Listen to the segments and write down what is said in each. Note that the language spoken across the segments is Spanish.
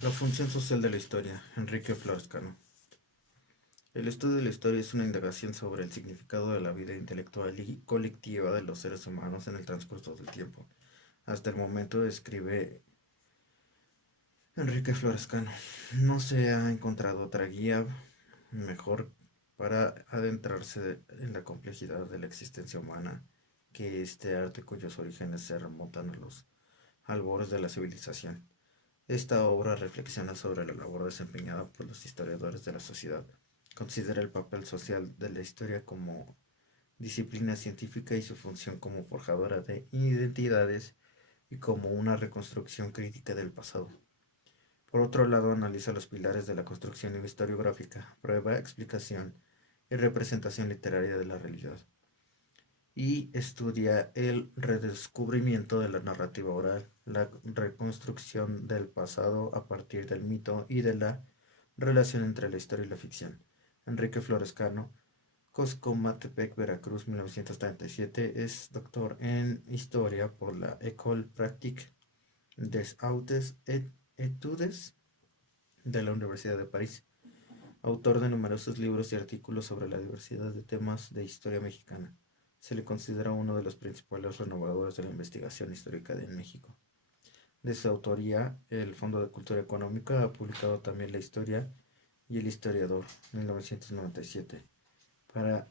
La función social de la historia, Enrique Flores Cano. El estudio de la historia es una indagación sobre el significado de la vida intelectual y colectiva de los seres humanos en el transcurso del tiempo. Hasta el momento, escribe Enrique Flores Cano, no se ha encontrado otra guía mejor para adentrarse en la complejidad de la existencia humana que este arte cuyos orígenes se remontan a los albores de la civilización. Esta obra reflexiona sobre la labor desempeñada por los historiadores de la sociedad. Considera el papel social de la historia como disciplina científica y su función como forjadora de identidades y como una reconstrucción crítica del pasado. Por otro lado, analiza los pilares de la construcción historiográfica, prueba, explicación y representación literaria de la realidad, y estudia el redescubrimiento de la narrativa oral, la reconstrucción del pasado a partir del mito y de la relación entre la historia y la ficción. Enrique Flores Cano, Coscomatepec, Veracruz, 1937, es doctor en Historia por la École Pratique des Hautes Études de la Universidad de París, autor de numerosos libros y artículos sobre la diversidad de temas de historia mexicana. Se le considera uno de los principales renovadores de la investigación histórica en México. De su autoría, el Fondo de Cultura Económica ha publicado también La Historia y el Historiador, 1997. Para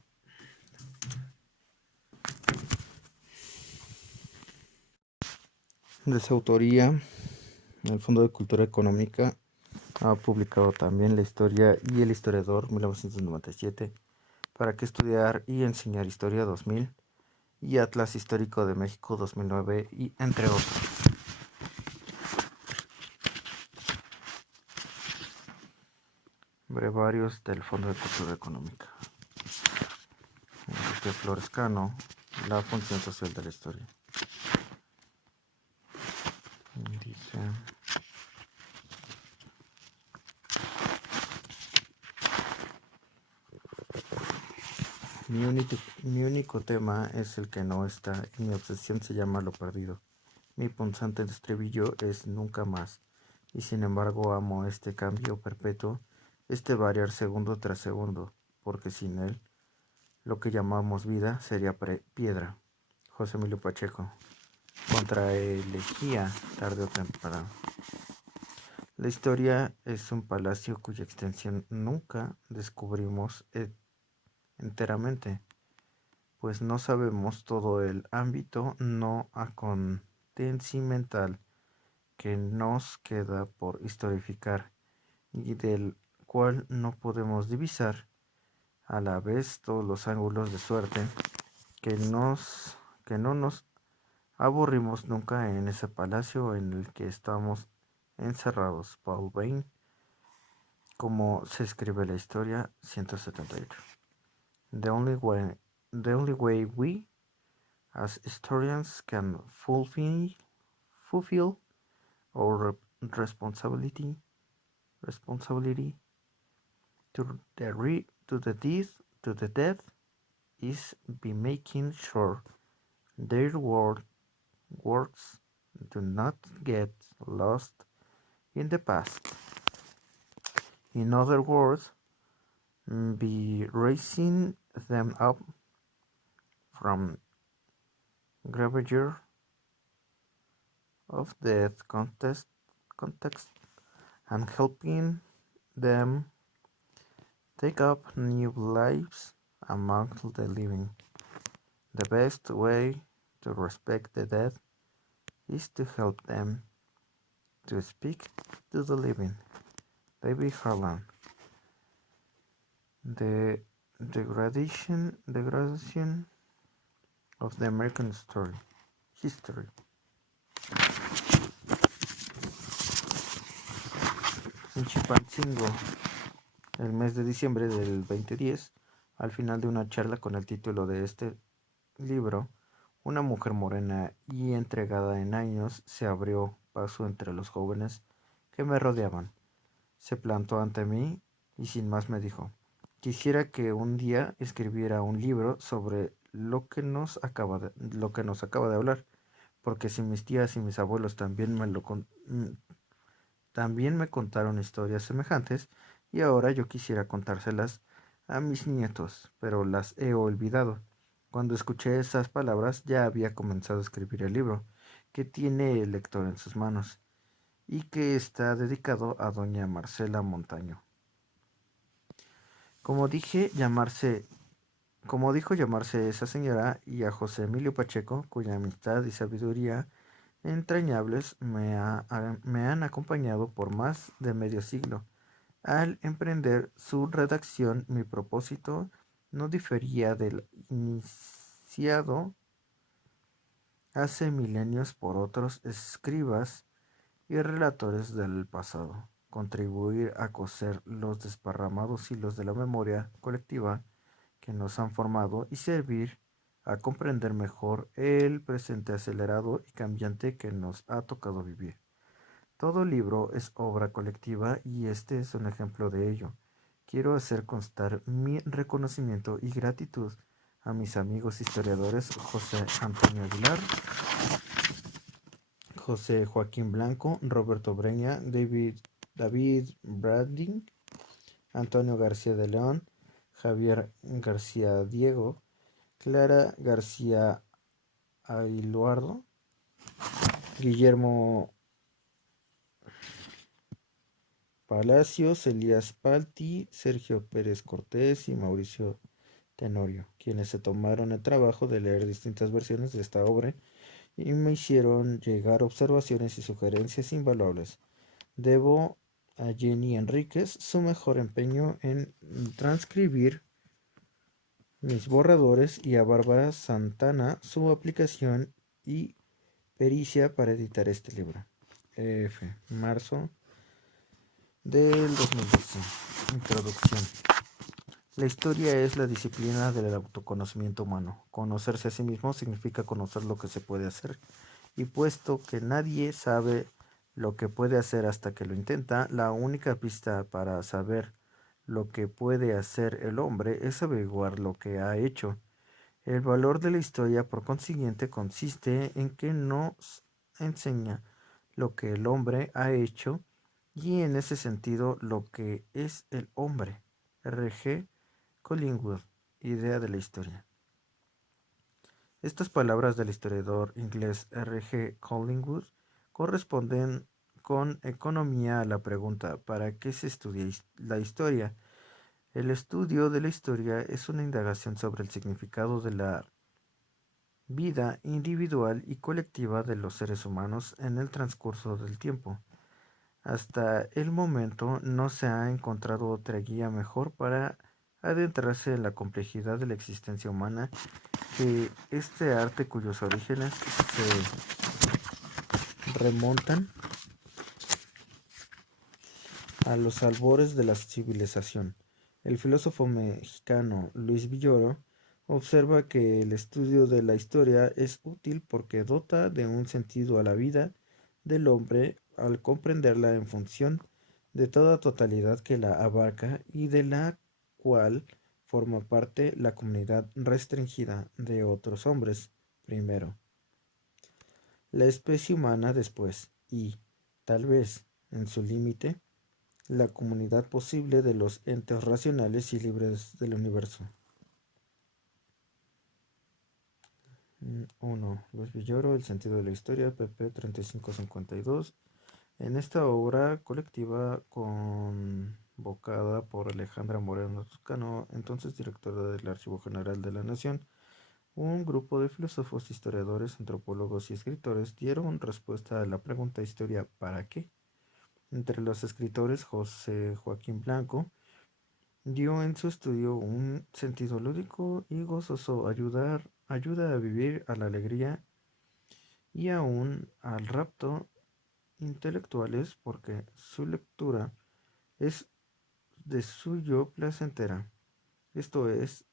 De su autoría, el Fondo de Cultura Económica ha publicado también La Historia y el Historiador, 1997, Para qué estudiar y enseñar Historia, 2000, y Atlas Histórico de México, 2009, y entre otros. Brevarios del Fondo de Cultura Económica. Enrique Flores Cano, La función social de la historia. Dice: mi único tema es el que no está, y mi obsesión se llama lo perdido. Mi punzante estribillo es nunca más, y sin embargo amo este cambio perpetuo, este variar segundo tras segundo, porque sin él, lo que llamamos vida sería piedra. José Emilio Pacheco. Contra elegía, tarde o temprano. La historia es un palacio cuya extensión nunca descubrimos enteramente, pues no sabemos todo el ámbito no acontecimental que nos queda por historificar y del cual no podemos divisar a la vez todos los ángulos de suerte que no nos aburrimos nunca en ese palacio en el que estamos encerrados. Paul Bain, Cómo se escribe la historia, 178. The only way, the only way we, as historians, can fulfill our responsibility to the dead is by making sure their works do not get lost in the past. In other words, be raising them up from gravature of death context and helping them take up new lives among the living. The best way to respect the dead is to help them to speak to the living. David Harlan. The degradation of the American history. En Chilpancingo, el mes de diciembre del 2010, al final de una charla con el título de este libro, una mujer morena y entregada en años se abrió paso entre los jóvenes que me rodeaban. Se plantó ante mí y sin más me dijo: quisiera que un día escribiera un libro sobre lo que nos acaba de hablar, porque si mis tías y mis abuelos también también me contaron historias semejantes y ahora yo quisiera contárselas a mis nietos, pero las he olvidado. Cuando escuché esas palabras ya había comenzado a escribir el libro que tiene el lector en sus manos y que está dedicado a doña Marcela Montaño. Como dije, como dijo llamarse esa señora, y a José Emilio Pacheco, cuya amistad y sabiduría entrañables me han acompañado por más de medio siglo. Al emprender su redacción, mi propósito no difería del iniciado hace milenios por otros escribas y relatores del pasado, contribuir a coser los desparramados hilos de la memoria colectiva que nos han formado y servir a comprender mejor el presente acelerado y cambiante que nos ha tocado vivir. Todo libro es obra colectiva y este es un ejemplo de ello. Quiero hacer constar mi reconocimiento y gratitud a mis amigos historiadores José Antonio Aguilar, José Joaquín Blanco, Roberto Breña, David Brading, Antonio García de León, Javier García Diego, Clara García Ailuardo, Guillermo Palacios, Elías Palti, Sergio Pérez Cortés y Mauricio Tenorio, quienes se tomaron el trabajo de leer distintas versiones de esta obra y me hicieron llegar observaciones y sugerencias invaluables. Debo a Jenny Enríquez su mejor empeño en transcribir mis borradores y a Bárbara Santana su aplicación y pericia para editar este libro. Marzo del 2012. Introducción. La historia es la disciplina del autoconocimiento humano. Conocerse a sí mismo significa conocer lo que se puede hacer. Y puesto que nadie sabe lo que puede hacer hasta que lo intenta, la única pista para saber lo que puede hacer el hombre es averiguar lo que ha hecho. El valor de la historia, por consiguiente, consiste en que nos enseña lo que el hombre ha hecho y en ese sentido lo que es el hombre. R.G. Collingwood, Idea de la historia. Estas palabras del historiador inglés R.G. Collingwood corresponden con economía a la pregunta ¿para qué se estudia la historia? El estudio de la historia es una indagación sobre el significado de la vida individual y colectiva de los seres humanos en el transcurso del tiempo. Hasta el momento no se ha encontrado otra guía mejor para adentrarse en la complejidad de la existencia humana que este arte cuyos orígenes se remontan a los albores de la civilización. El filósofo mexicano Luis Villoro observa que el estudio de la historia es útil porque dota de un sentido a la vida del hombre al comprenderla en función de toda totalidad que la abarca y de la cual forma parte la comunidad restringida de otros hombres, primero, la especie humana después y, tal vez, en su límite, la comunidad posible de los entes racionales y libres del universo. 1. Luis Villoro, El sentido de la historia, pp. 3552. En esta obra colectiva convocada por Alejandra Moreno Toscano, entonces directora del Archivo General de la Nación, un grupo de filósofos, historiadores, antropólogos y escritores dieron respuesta a la pregunta ¿historia para qué? Entre los escritores, José Joaquín Blanco dio en su estudio un sentido lúdico y gozoso, ayuda a vivir a la alegría y aún al rapto intelectuales porque su lectura es de suyo placentera, esto es,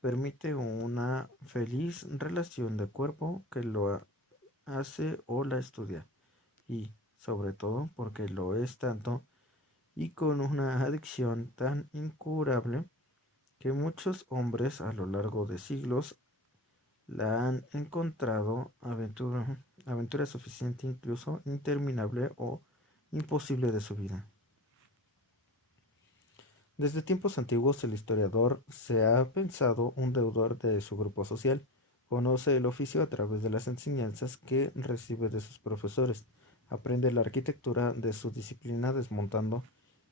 permite una feliz relación de cuerpo que lo hace o la estudia, y sobre todo porque lo es tanto y con una adicción tan incurable que muchos hombres a lo largo de siglos la han encontrado aventura suficiente, incluso interminable o imposible de su vida. Desde tiempos antiguos el historiador se ha pensado un deudor de su grupo social. Conoce el oficio a través de las enseñanzas que recibe de sus profesores. Aprende la arquitectura de su disciplina desmontando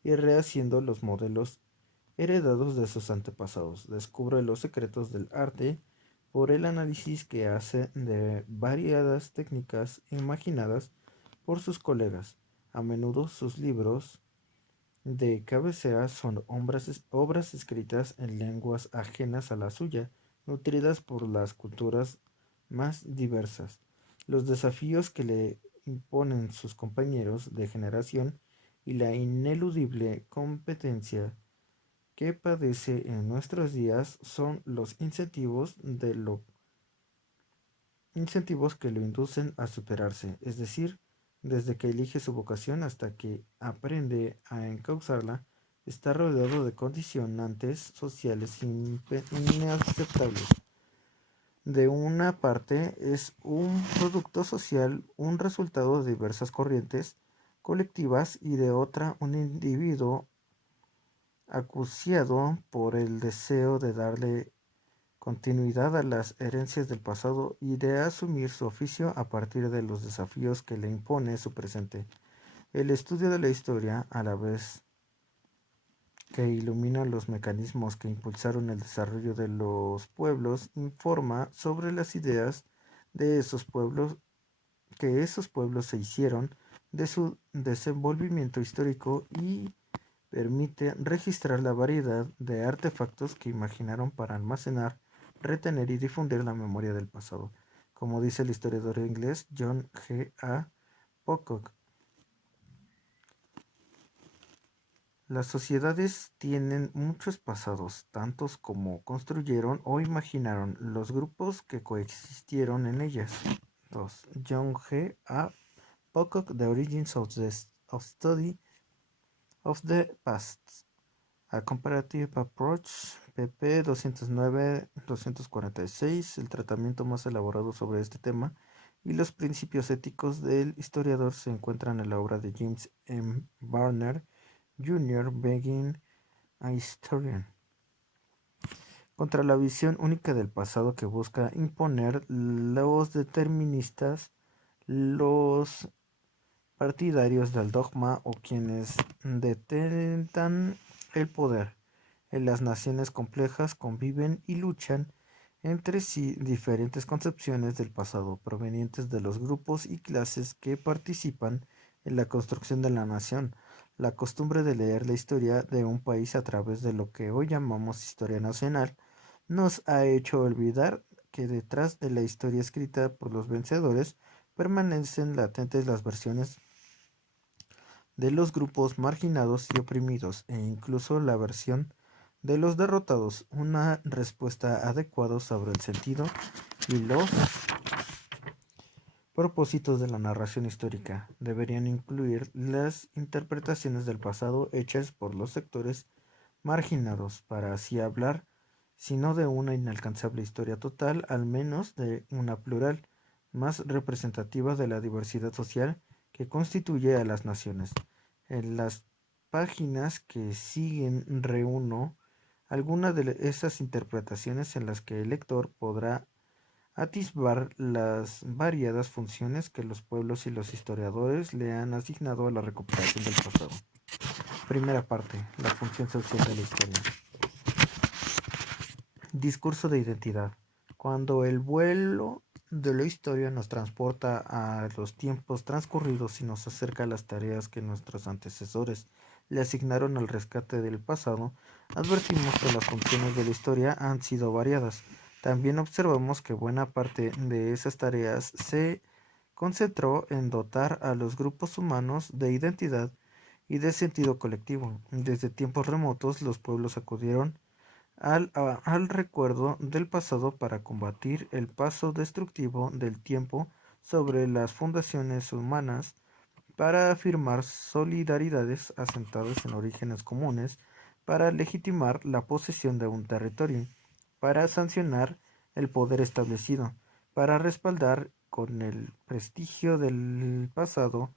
y rehaciendo los modelos heredados de sus antepasados. Descubre los secretos del arte por el análisis que hace de variadas técnicas imaginadas por sus colegas. A menudo sus libros de cabecera son obras escritas en lenguas ajenas a la suya, nutridas por las culturas más diversas. Los desafíos que le imponen sus compañeros de generación y la ineludible competencia que padece en nuestros días son los incentivos que lo inducen a superarse, es decir, desde que elige su vocación hasta que aprende a encauzarla, está rodeado de condicionantes sociales inaceptables. De una parte, es un producto social, un resultado de diversas corrientes colectivas, y de otra, un individuo acuciado por el deseo de darle continuidad a las herencias del pasado y de asumir su oficio a partir de los desafíos que le impone su presente. El estudio de la historia, a la vez que ilumina los mecanismos que impulsaron el desarrollo de los pueblos, informa sobre las ideas de esos pueblos que esos pueblos se hicieron de su desenvolvimiento histórico y permite registrar la variedad de artefactos que imaginaron para almacenar, retener y difundir la memoria del pasado, como dice el historiador inglés John G. A. Pocock. Las sociedades tienen muchos pasados, tantos como construyeron o imaginaron los grupos que coexistieron en ellas. 2. John G. A. Pocock, The Origins of Study of the Past. A Comparative Approach, pp. 209-246, el tratamiento más elaborado sobre este tema y los principios éticos del historiador se encuentran en la obra de James M. Barner Jr., Being a Historian. Contra la visión única del pasado que busca imponer los deterministas, los partidarios del dogma o quienes detentan el poder. En las naciones complejas conviven y luchan entre sí diferentes concepciones del pasado provenientes de los grupos y clases que participan en la construcción de la nación. La costumbre de leer la historia de un país a través de lo que hoy llamamos historia nacional nos ha hecho olvidar que detrás de la historia escrita por los vencedores permanecen latentes las versiones de los grupos marginados y oprimidos, e incluso la versión de los derrotados. Una respuesta adecuada sobre el sentido y los propósitos de la narración histórica deberían incluir las interpretaciones del pasado hechas por los sectores marginados, para así hablar, si no de una inalcanzable historia total, al menos de una plural, más representativa de la diversidad social que constituye a las naciones. En las páginas que siguen reúno algunas de esas interpretaciones en las que el lector podrá atisbar las variadas funciones que los pueblos y los historiadores le han asignado a la recuperación del pasado. Primera parte, la función social de la historia. Discurso de identidad. Cuando el vuelo de la historia nos transporta a los tiempos transcurridos y nos acerca a las tareas que nuestros antecesores le asignaron al rescate del pasado, advertimos que las funciones de la historia han sido variadas. También observamos que buena parte de esas tareas se concentró en dotar a los grupos humanos de identidad y de sentido colectivo. Desde tiempos remotos los pueblos acudieron al recuerdo del pasado para combatir el paso destructivo del tiempo sobre las fundaciones humanas, para afirmar solidaridades asentadas en orígenes comunes, para legitimar la posesión de un territorio, para sancionar el poder establecido, para respaldar con el prestigio del pasado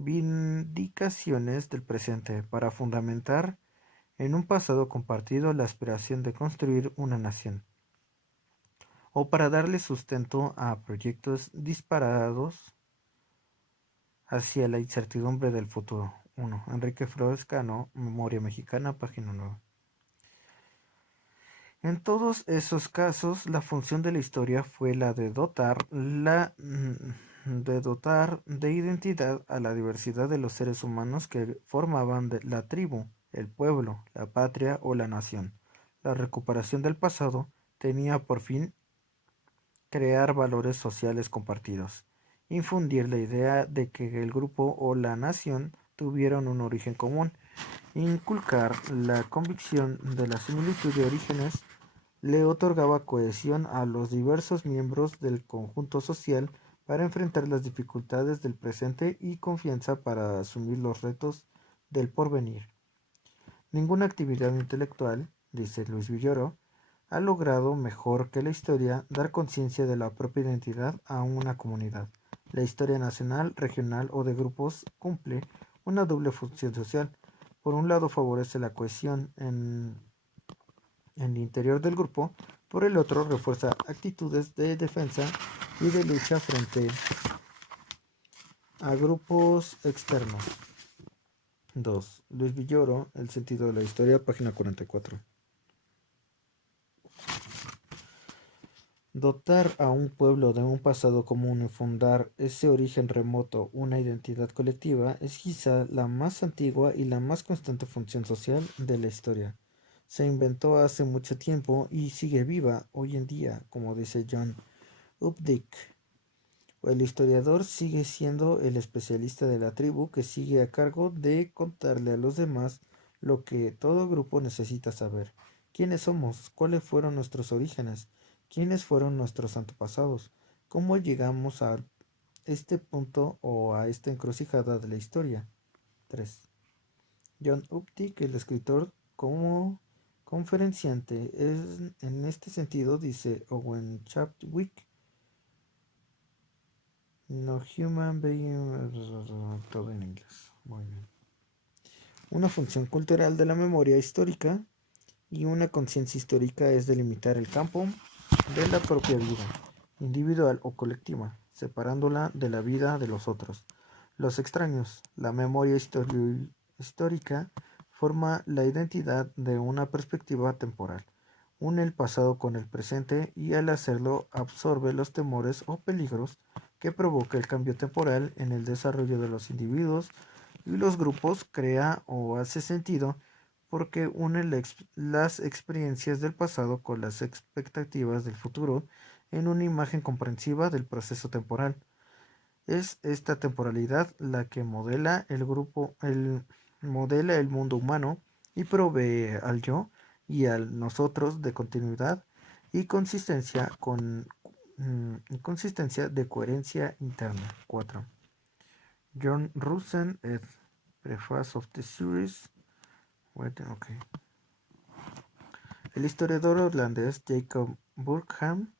vindicaciones del presente para fundamentar en un pasado compartido la aspiración de construir una nación, o para darle sustento a proyectos disparados hacia la incertidumbre del futuro. 1. Enrique Flores Cano, Memoria Mexicana, página 9. En todos esos casos, la función de la historia fue la de dotar de identidad a la diversidad de los seres humanos que formaban la tribu, el pueblo, la patria o la nación. La recuperación del pasado tenía por fin crear valores sociales compartidos, infundir la idea de que el grupo o la nación tuvieron un origen común, inculcar la convicción de la similitud de orígenes, le otorgaba cohesión a los diversos miembros del conjunto social para enfrentar las dificultades del presente y confianza para asumir los retos del porvenir. Ninguna actividad intelectual, dice Luis Villoro, ha logrado mejor que la historia dar conciencia de la propia identidad a una comunidad. La historia nacional, regional o de grupos cumple una doble función social. Por un lado favorece la cohesión en el interior del grupo, por el otro refuerza actitudes de defensa y de lucha frente a grupos externos. 2. Luis Villoro, El sentido de la historia, página 44. Dotar a un pueblo de un pasado común y fundar ese origen remoto, una identidad colectiva, es quizá la más antigua y la más constante función social de la historia. Se inventó hace mucho tiempo y sigue viva hoy en día, como dice John Updike. El historiador sigue siendo el especialista de la tribu que sigue a cargo de contarle a los demás lo que todo grupo necesita saber. ¿Quiénes somos? ¿Cuáles fueron nuestros orígenes? ¿Quiénes fueron nuestros antepasados? ¿Cómo llegamos a este punto o a esta encrucijada de la historia? 3. John Updike, el escritor como conferenciante, en este sentido, dice Owen Chadwick, no human being, todo en inglés. Muy bien. Una función cultural de la memoria histórica y una conciencia histórica es delimitar el campo de la propia vida, individual o colectiva, separándola de la vida de los otros. Los extraños, la memoria histórica forma la identidad de una perspectiva temporal. Une el pasado con el presente y al hacerlo absorbe los temores o peligros que provoca el cambio temporal en el desarrollo de los individuos y los grupos, crea o hace sentido porque une las experiencias del pasado con las expectativas del futuro en una imagen comprensiva del proceso temporal. Es esta temporalidad la que modela el mundo humano y provee al yo y al nosotros de continuidad y consistencia de coherencia interna. 4. John Russen, ed. Preface of the Series. Okay. El historiador holandés Jacob Burgham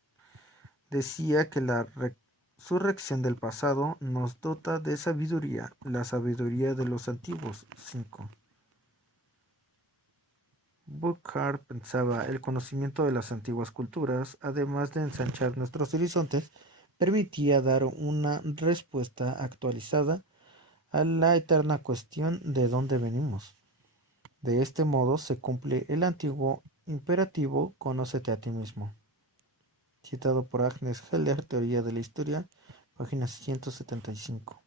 decía que la resurrección del pasado nos dota de sabiduría, la sabiduría de los antiguos. 5. Burckhardt pensaba, el conocimiento de las antiguas culturas, además de ensanchar nuestros horizontes, permitía dar una respuesta actualizada a la eterna cuestión de dónde venimos. De este modo se cumple el antiguo imperativo conócete a ti mismo. Citado por Agnes Heller, Teoría de la Historia, página 175.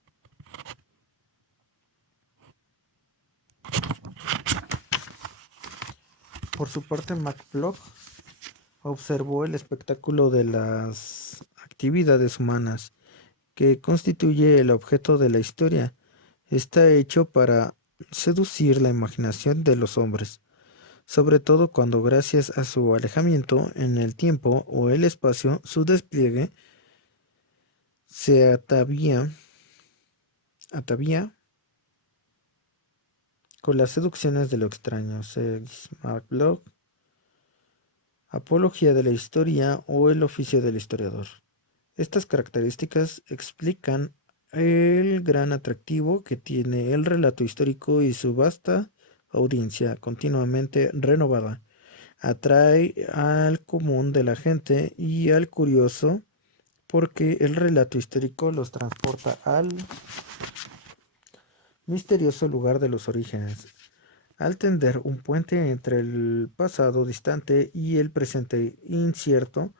Por su parte, McCulloch observó el espectáculo de las actividades humanas, que constituye el objeto de la historia. Está hecho para seducir la imaginación de los hombres, sobre todo cuando gracias a su alejamiento en el tiempo o el espacio, su despliegue se atavía con las seducciones de lo extraño. 6. McCulloch, Apología de la historia o el oficio del historiador. Estas características explican el gran atractivo que tiene el relato histórico y su vasta audiencia continuamente renovada. Atrae al común de la gente y al curioso porque el relato histórico los transporta al misterioso lugar de los orígenes, al tender un puente entre el pasado distante y el presente incierto.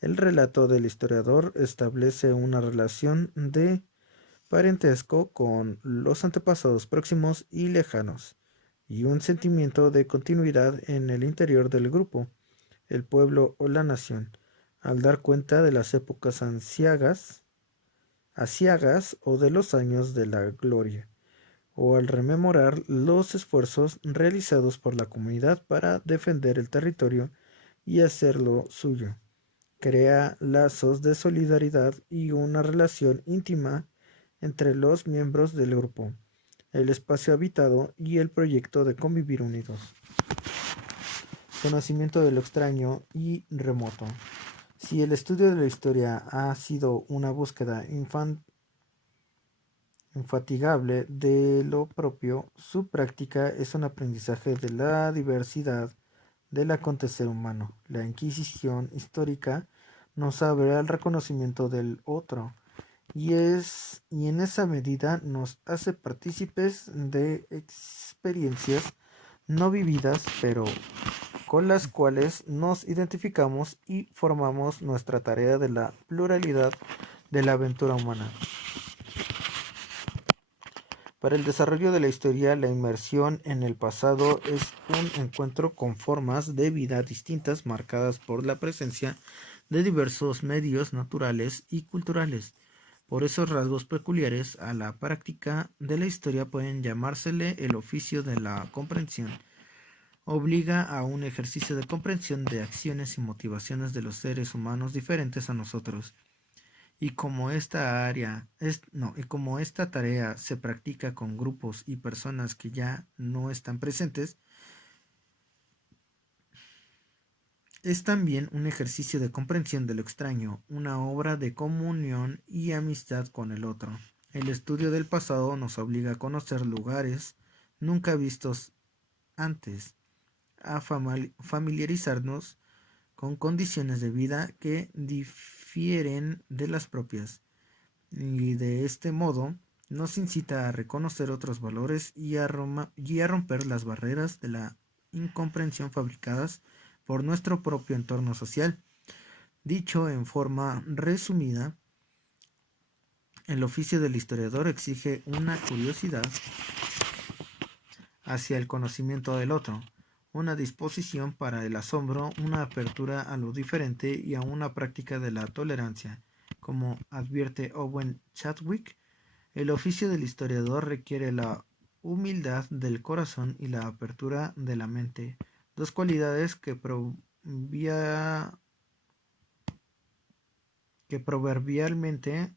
El relato del historiador establece una relación de parentesco con los antepasados próximos y lejanos, y un sentimiento de continuidad en el interior del grupo, el pueblo o la nación, al dar cuenta de las épocas aciagas o de los años de la gloria, o al rememorar los esfuerzos realizados por la comunidad para defender el territorio y hacerlo suyo. Crea lazos de solidaridad y una relación íntima entre los miembros del grupo, el espacio habitado y el proyecto de convivir unidos. Conocimiento de lo extraño y remoto. Si el estudio de la historia ha sido una búsqueda infatigable de lo propio, su práctica es un aprendizaje de la diversidad del acontecer humano. La Inquisición histórica nos abre al reconocimiento del otro y en esa medida nos hace partícipes de experiencias no vividas, pero con las cuales nos identificamos y formamos nuestra tarea de la pluralidad de la aventura humana. Para el desarrollo de la historia, la inmersión en el pasado es un encuentro con formas de vida distintas marcadas por la presencia de diversos medios naturales y culturales. Por esos rasgos peculiares a la práctica de la historia pueden llamársele el oficio de la comprensión. Obliga a un ejercicio de comprensión de acciones y motivaciones de los seres humanos diferentes a nosotros. Y como como esta tarea se practica con grupos y personas que ya no están presentes, es también un ejercicio de comprensión de lo extraño, una obra de comunión y amistad con el otro. El estudio del pasado nos obliga a conocer lugares nunca vistos antes, a familiarizarnos con condiciones de vida que difieren de las propias, y de este modo nos incita a reconocer otros valores y a romper las barreras de la incomprensión fabricadas por nuestro propio entorno social. Dicho en forma resumida, el oficio del historiador exige una curiosidad hacia el conocimiento del otro, una disposición para el asombro, una apertura a lo diferente y a una práctica de la tolerancia. Como advierte Owen Chadwick, el oficio del historiador requiere la humildad del corazón y la apertura de la mente, dos cualidades que proverbialmente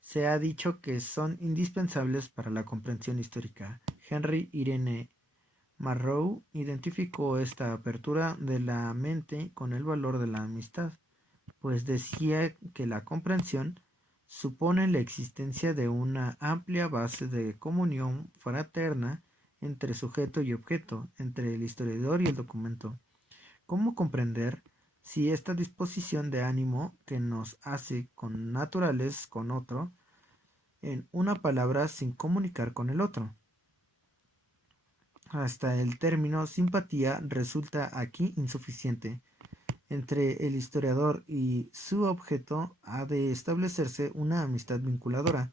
se ha dicho que son indispensables para la comprensión histórica. Henry Irene Marrow identificó esta apertura de la mente con el valor de la amistad, pues decía que la comprensión supone la existencia de una amplia base de comunión fraterna entre sujeto y objeto, entre el historiador y el documento. ¿Cómo comprender si esta disposición de ánimo que nos hace connaturales con otro, en una palabra sin comunicar con el otro? Hasta el término simpatía resulta aquí insuficiente. Entre el historiador y su objeto ha de establecerse una amistad vinculadora,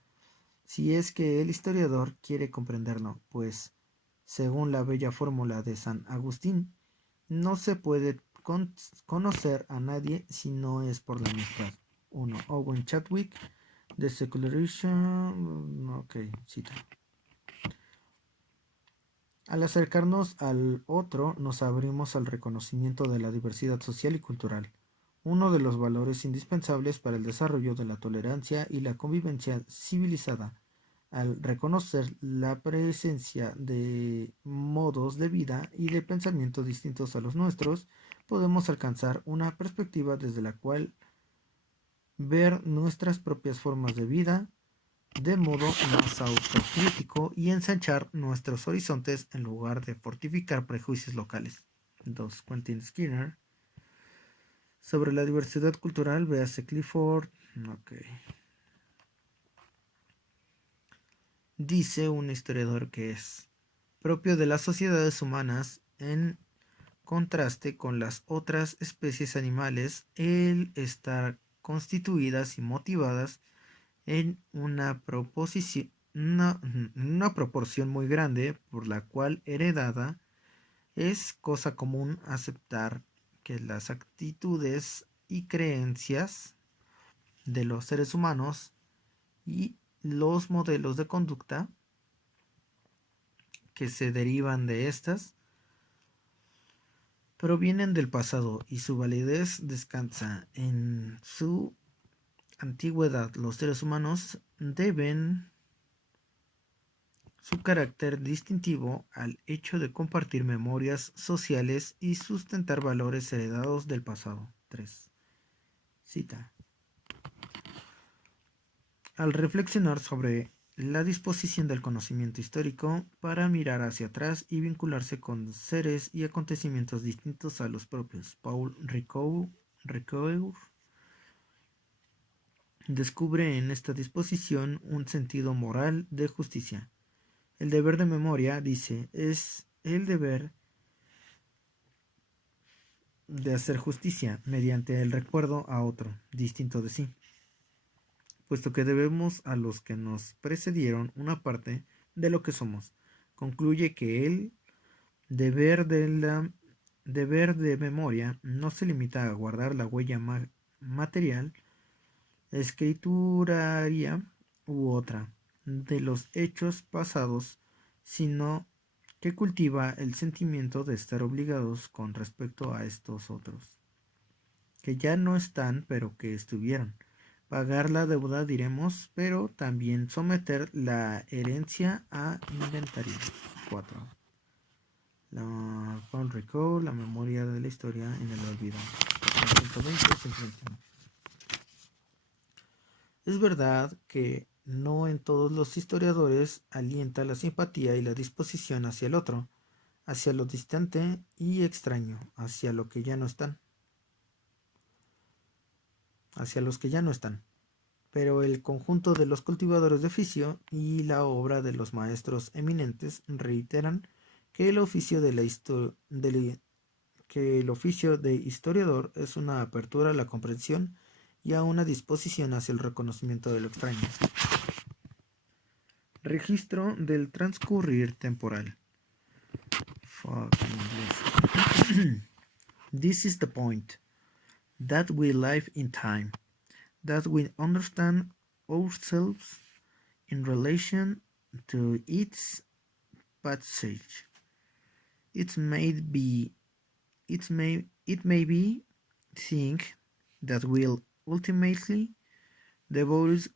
si es que el historiador quiere comprenderlo, pues, según la bella fórmula de San Agustín, no se puede conocer a nadie si no es por la amistad. 1. Owen Chadwick, The Secularization. Ok, cita. Al acercarnos al otro, nos abrimos al reconocimiento de la diversidad social y cultural, uno de los valores indispensables para el desarrollo de la tolerancia y la convivencia civilizada. Al reconocer la presencia de modos de vida y de pensamiento distintos a los nuestros, podemos alcanzar una perspectiva desde la cual ver nuestras propias formas de vida de modo más autocrítico y ensanchar nuestros horizontes en lugar de fortificar prejuicios locales. 2. Quentin Skinner. Sobre la diversidad cultural, véase Clifford. Okay. Dice un historiador que es propio de las sociedades humanas en contraste con las otras especies animales el estar constituidas y motivadas en una proporción muy grande por la cual heredada es cosa común aceptar que las actitudes y creencias de los seres humanos y los modelos de conducta que se derivan de estas provienen del pasado y su validez descansa en su antigüedad. Los seres humanos deben su carácter distintivo al hecho de compartir memorias sociales y sustentar valores heredados del pasado. 3. Cita. Al reflexionar sobre la disposición del conocimiento histórico para mirar hacia atrás y vincularse con seres y acontecimientos distintos a los propios, Paul Ricoeur descubre en esta disposición un sentido moral de justicia. El deber de memoria, dice, es el deber de hacer justicia mediante el recuerdo a otro, distinto de sí, puesto que debemos a los que nos precedieron una parte de lo que somos. Concluye que el deber de memoria no se limita a guardar la huella material, escrituraria u otra de los hechos pasados, sino que cultiva el sentimiento de estar obligados con respecto a estos otros, que ya no están, pero que estuvieron. Pagar la deuda, diremos, pero también someter la herencia a inventario. 4. Paul Ricoeur, la memoria de la historia en el olvido. 120. Es verdad que no en todos los historiadores alienta la simpatía y la disposición hacia el otro, hacia lo distante y extraño, hacia lo que ya no están. Hacia los que ya no están. Pero el conjunto de los cultivadores de oficio y la obra de los maestros eminentes reiteran que el oficio de historiador es una apertura a la comprensión y a una disposición hacia el reconocimiento de lo extraño. Registro del transcurrir temporal. This is the point, that we live in time, that we understand ourselves in relation to its passage. It may be think that will ultimately devours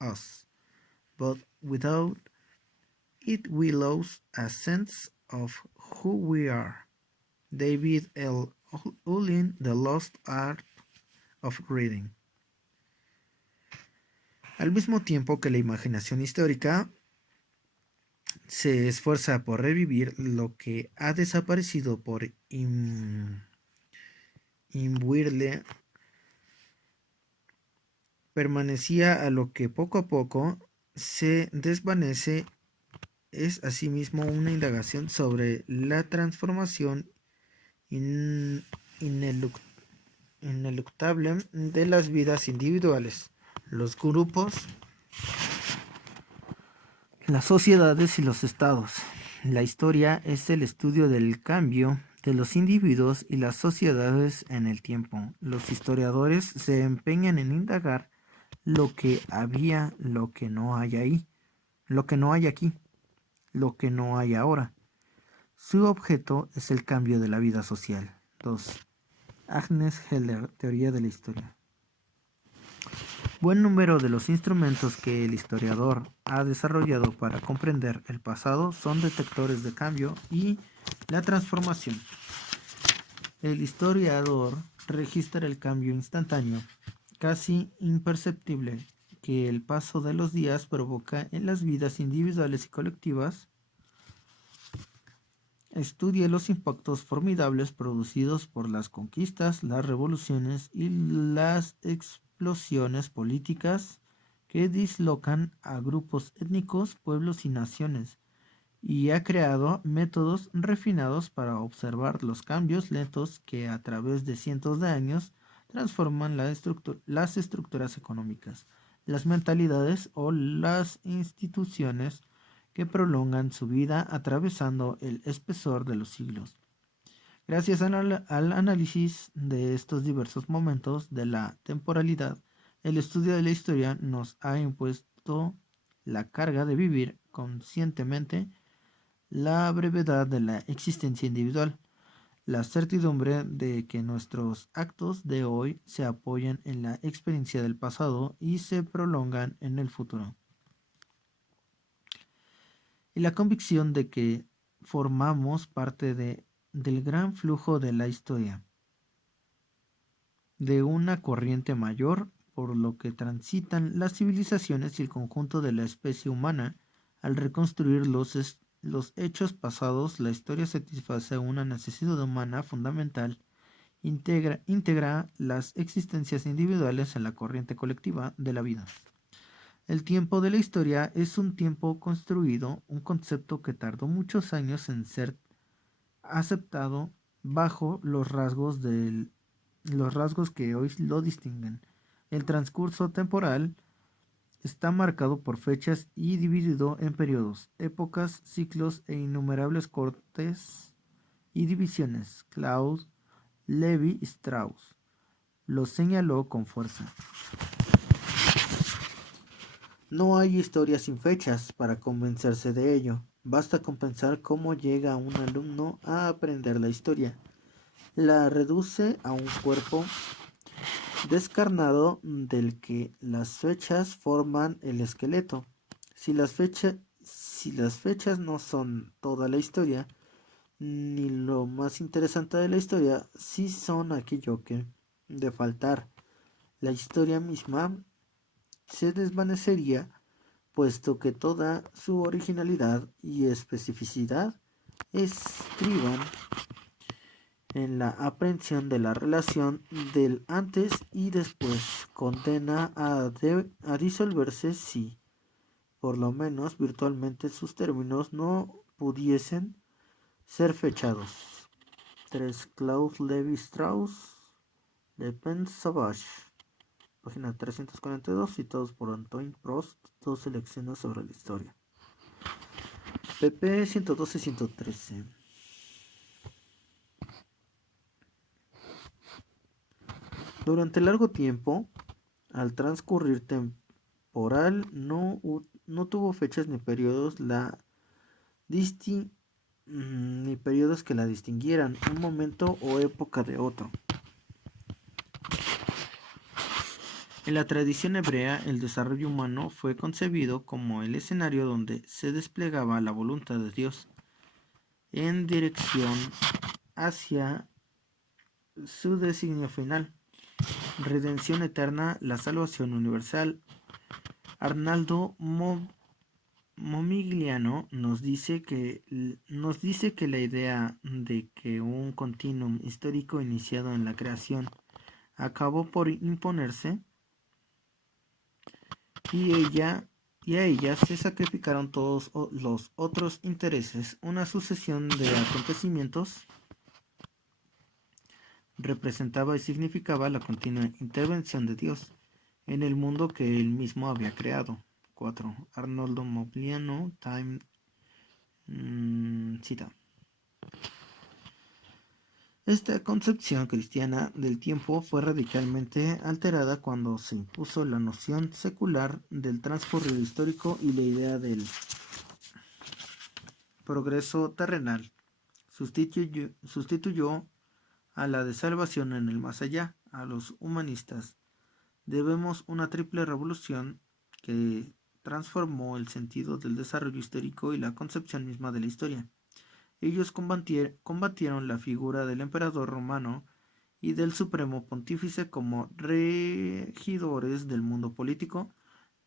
us, but without it we lose a sense of who we are. David L. Ulin, The Lost Art of Reading. Al mismo tiempo que la imaginación histórica se esfuerza por revivir lo que ha desaparecido, por imbuirle permanecía a lo que poco a poco se desvanece, es asimismo una indagación sobre la transformación ineluctable de las vidas individuales, los grupos, las sociedades y los estados. La historia es el estudio del cambio de los individuos y las sociedades en el tiempo. Los historiadores se empeñan en indagar lo que había, lo que no hay ahí, lo que no hay aquí, lo que no hay ahora. Su objeto es el cambio de la vida social. 2. Agnes Heller, Teoría de la Historia. Buen número de los instrumentos que el historiador ha desarrollado para comprender el pasado son detectores de cambio y la transformación. El historiador registra el cambio instantáneo, casi imperceptible, que el paso de los días provoca en las vidas individuales y colectivas. Estudia los impactos formidables producidos por las conquistas, las revoluciones y las explosiones políticas que dislocan a grupos étnicos, pueblos y naciones, y ha creado métodos refinados para observar los cambios lentos que a través de cientos de años transforman las estructuras económicas, las mentalidades o las instituciones que prolongan su vida atravesando el espesor de los siglos. Gracias al análisis de estos diversos momentos de la temporalidad, el estudio de la historia nos ha impuesto la carga de vivir conscientemente la brevedad de la existencia individual, la certidumbre de que nuestros actos de hoy se apoyan en la experiencia del pasado y se prolongan en el futuro, y la convicción de que formamos parte del gran flujo de la historia, de una corriente mayor por lo que transitan las civilizaciones y el conjunto de la especie humana. Al reconstruir los hechos pasados, la historia satisface una necesidad humana fundamental, integra las existencias individuales en la corriente colectiva de la vida. El tiempo de la historia es un tiempo construido, un concepto que tardó muchos años en ser aceptado bajo los rasgos que hoy lo distinguen. El transcurso temporal está marcado por fechas y dividido en periodos, épocas, ciclos e innumerables cortes y divisiones. Claude Levi Strauss lo señaló con fuerza. No hay historia sin fechas para convencerse de ello. Basta con pensar cómo llega un alumno a aprender la historia. La reduce a un cuerpo descarnado del que las fechas forman el esqueleto. Si las fechas no son toda la historia, ni lo más interesante de la historia, sí son aquello que, de faltar, la historia misma se desvanecería, puesto que toda su originalidad y especificidad estriban en la aprehensión de la relación del antes y después, condena a disolverse si, por lo menos virtualmente, sus términos no pudiesen ser fechados. 3. Claude Levi Strauss, Le Pen Sauvage, página 342, citados por Antoine Prost, dos selecciones sobre la historia. pp 112-113. Durante largo tiempo, al transcurrir temporal, no tuvo fechas ni periodos ni periodos que la distinguieran, un momento o época de otro. En la tradición hebrea, el desarrollo humano fue concebido como el escenario donde se desplegaba la voluntad de Dios en dirección hacia su designio final, redención eterna, la salvación universal. Arnaldo Momigliano nos dice que la idea de que un continuum histórico iniciado en la creación acabó por imponerse y a ella se sacrificaron todos los otros intereses. Una sucesión de acontecimientos representaba y significaba la continua intervención de Dios en el mundo que él mismo había creado. 4. Arnoldo Mogliano, Time, cita. Esta concepción cristiana del tiempo fue radicalmente alterada cuando se impuso la noción secular del transcurrir histórico y la idea del progreso terrenal. Sustituyó a la de salvación en el más allá. A los humanistas debemos una triple revolución que transformó el sentido del desarrollo histórico y la concepción misma de la historia. Ellos combatieron la figura del emperador romano y del supremo pontífice como regidores del mundo político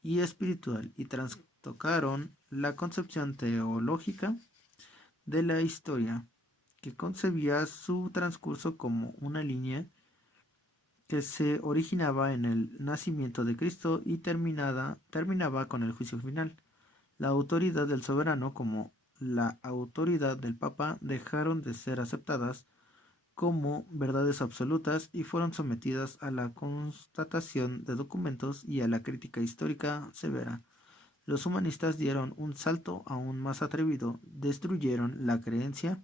y espiritual y trastocaron la concepción teológica de la historia, que concebía su transcurso como una línea que se originaba en el nacimiento de Cristo y terminaba con el juicio final. La autoridad del soberano como la autoridad del Papa dejaron de ser aceptadas como verdades absolutas y fueron sometidas a la constatación de documentos y a la crítica histórica severa. Los humanistas dieron un salto aún más atrevido, destruyeron la creencia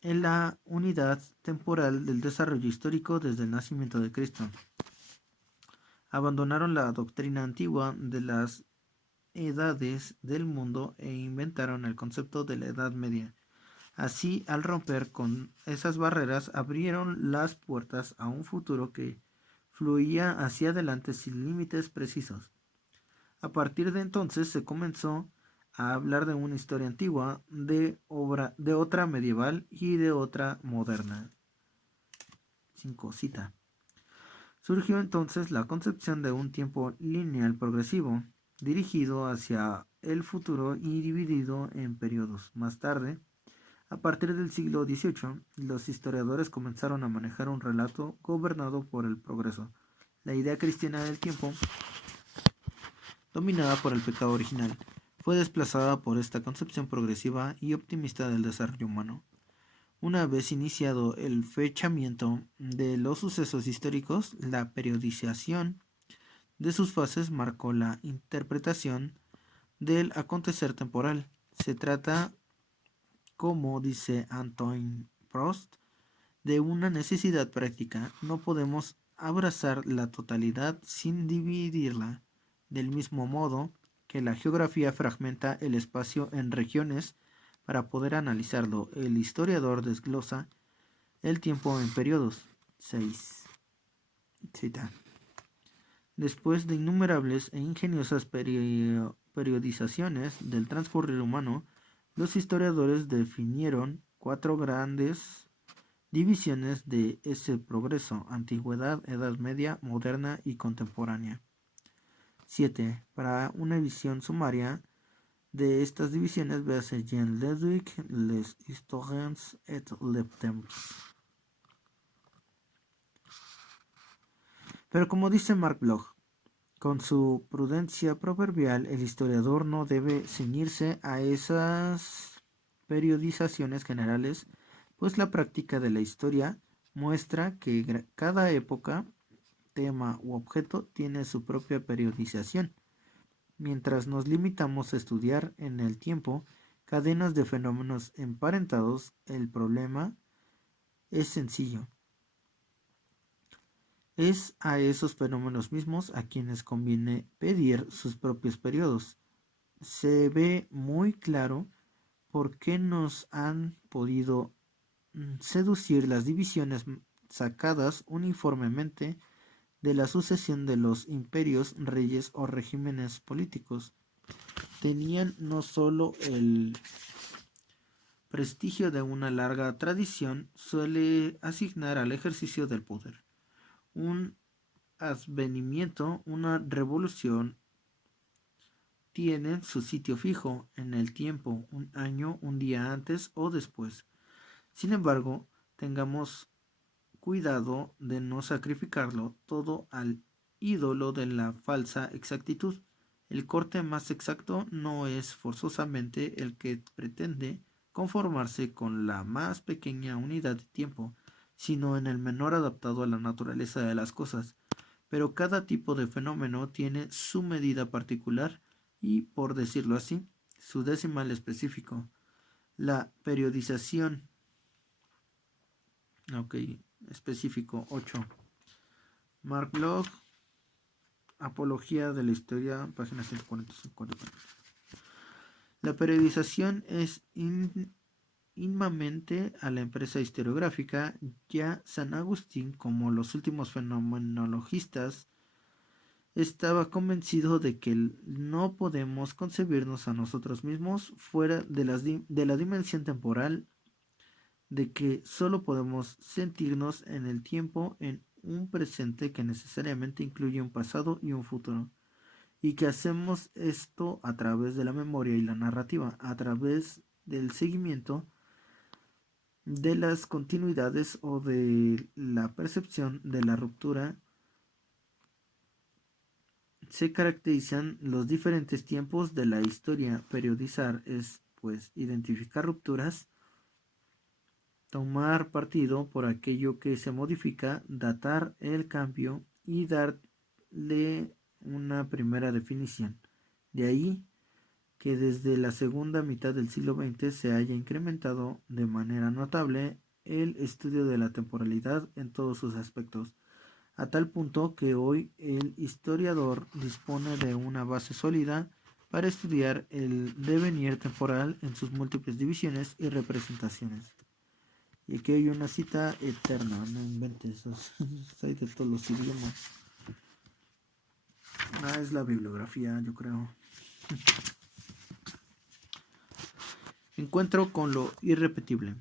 en la unidad temporal del desarrollo histórico desde el nacimiento de Cristo. Abandonaron la doctrina antigua de las edades del mundo e inventaron el concepto de la Edad Media. Así, al romper con esas barreras, abrieron las puertas a un futuro que fluía hacia adelante sin límites precisos. A partir de entonces se comenzó a hablar de una historia antigua, de otra medieval y de otra moderna. 5. Cita. Surgió entonces la concepción de un tiempo lineal progresivo, dirigido hacia el futuro y dividido en periodos. Más tarde, a partir del siglo XVIII, los historiadores comenzaron a manejar un relato gobernado por el progreso, la idea cristiana del tiempo, dominada por el pecado original, fue desplazada por esta concepción progresiva y optimista del desarrollo humano. Una vez iniciado el fechamiento de los sucesos históricos, la periodización de sus fases marcó la interpretación del acontecer temporal. Se trata, como dice Antoine Prost, de una necesidad práctica. No podemos abrazar la totalidad sin dividirla, del mismo modo que la geografía fragmenta el espacio en regiones para poder analizarlo. El historiador desglosa el tiempo en periodos. 6. Cita. Después de innumerables e ingeniosas periodizaciones del transcurrir humano, los historiadores definieron 4 grandes divisiones de ese progreso: antigüedad, edad media, moderna y contemporánea. 7. Para una visión sumaria de estas divisiones, véase Jean Ledwig, Les historiens et le temps. Pero como dice Mark Bloch, con su prudencia proverbial, el historiador no debe ceñirse a esas periodizaciones generales, pues la práctica de la historia muestra que cada época, tema u objeto tiene su propia periodización. Mientras nos limitamos a estudiar en el tiempo cadenas de fenómenos emparentados, el problema es sencillo. Es a esos fenómenos mismos a quienes conviene pedir sus propios periodos. Se ve muy claro por qué nos han podido seducir las divisiones sacadas uniformemente de la sucesión de los imperios, reyes o regímenes políticos. Tenían no solo el prestigio de una larga tradición, suele asignar al ejercicio del poder un advenimiento, una revolución, tienen su sitio fijo en el tiempo, un año, un día antes o después. Sin embargo, tengamos cuidado de no sacrificarlo todo al ídolo de la falsa exactitud. El corte más exacto no es forzosamente el que pretende conformarse con la más pequeña unidad de tiempo, sino en el menor adaptado a la naturaleza de las cosas. Pero cada tipo de fenómeno tiene su medida particular y, por decirlo así, su decimal específico. La periodización específico 8. Mark Bloch, Apología de la Historia, página 140. La periodización es inmanente a la empresa historiográfica. Ya San Agustín, como los últimos fenomenologistas, Estaba convencido de que no podemos concebirnos a nosotros mismos fuera de la dimensión temporal, de que solo podemos sentirnos en el tiempo en un presente que necesariamente incluye un pasado y un futuro, y que hacemos esto a través de la memoria y la narrativa, a través del seguimiento de las continuidades o de la percepción de la ruptura. Se caracterizan los diferentes tiempos de la historia. Periodizar es, pues, identificar rupturas, tomar partido por aquello que se modifica, datar el cambio y darle una primera definición. De ahí que desde la segunda mitad del siglo XX se haya incrementado de manera notable el estudio de la temporalidad en todos sus aspectos, a tal punto que hoy el historiador dispone de una base sólida para estudiar el devenir temporal en sus múltiples divisiones y representaciones. Y aquí hay una cita eterna, no inventes, hay de todos los idiomas. Es la bibliografía, yo creo. Encuentro con lo irrepetible.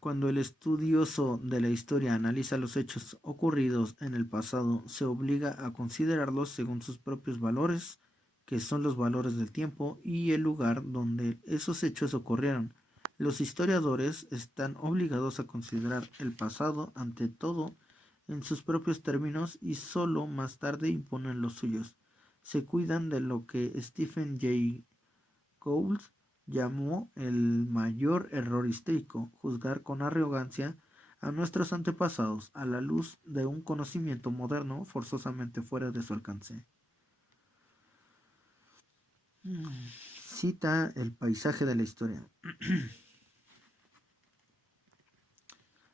Cuando el estudioso de la historia analiza los hechos ocurridos en el pasado, se obliga a considerarlos según sus propios valores, que son los valores del tiempo y el lugar donde esos hechos ocurrieron. Los historiadores están obligados a considerar el pasado ante todo en sus propios términos y solo más tarde imponen los suyos. Se cuidan de lo que Stephen Jay Gould llamó el mayor error histórico: juzgar con arrogancia a nuestros antepasados a la luz de un conocimiento moderno forzosamente fuera de su alcance. Cita el paisaje de la historia.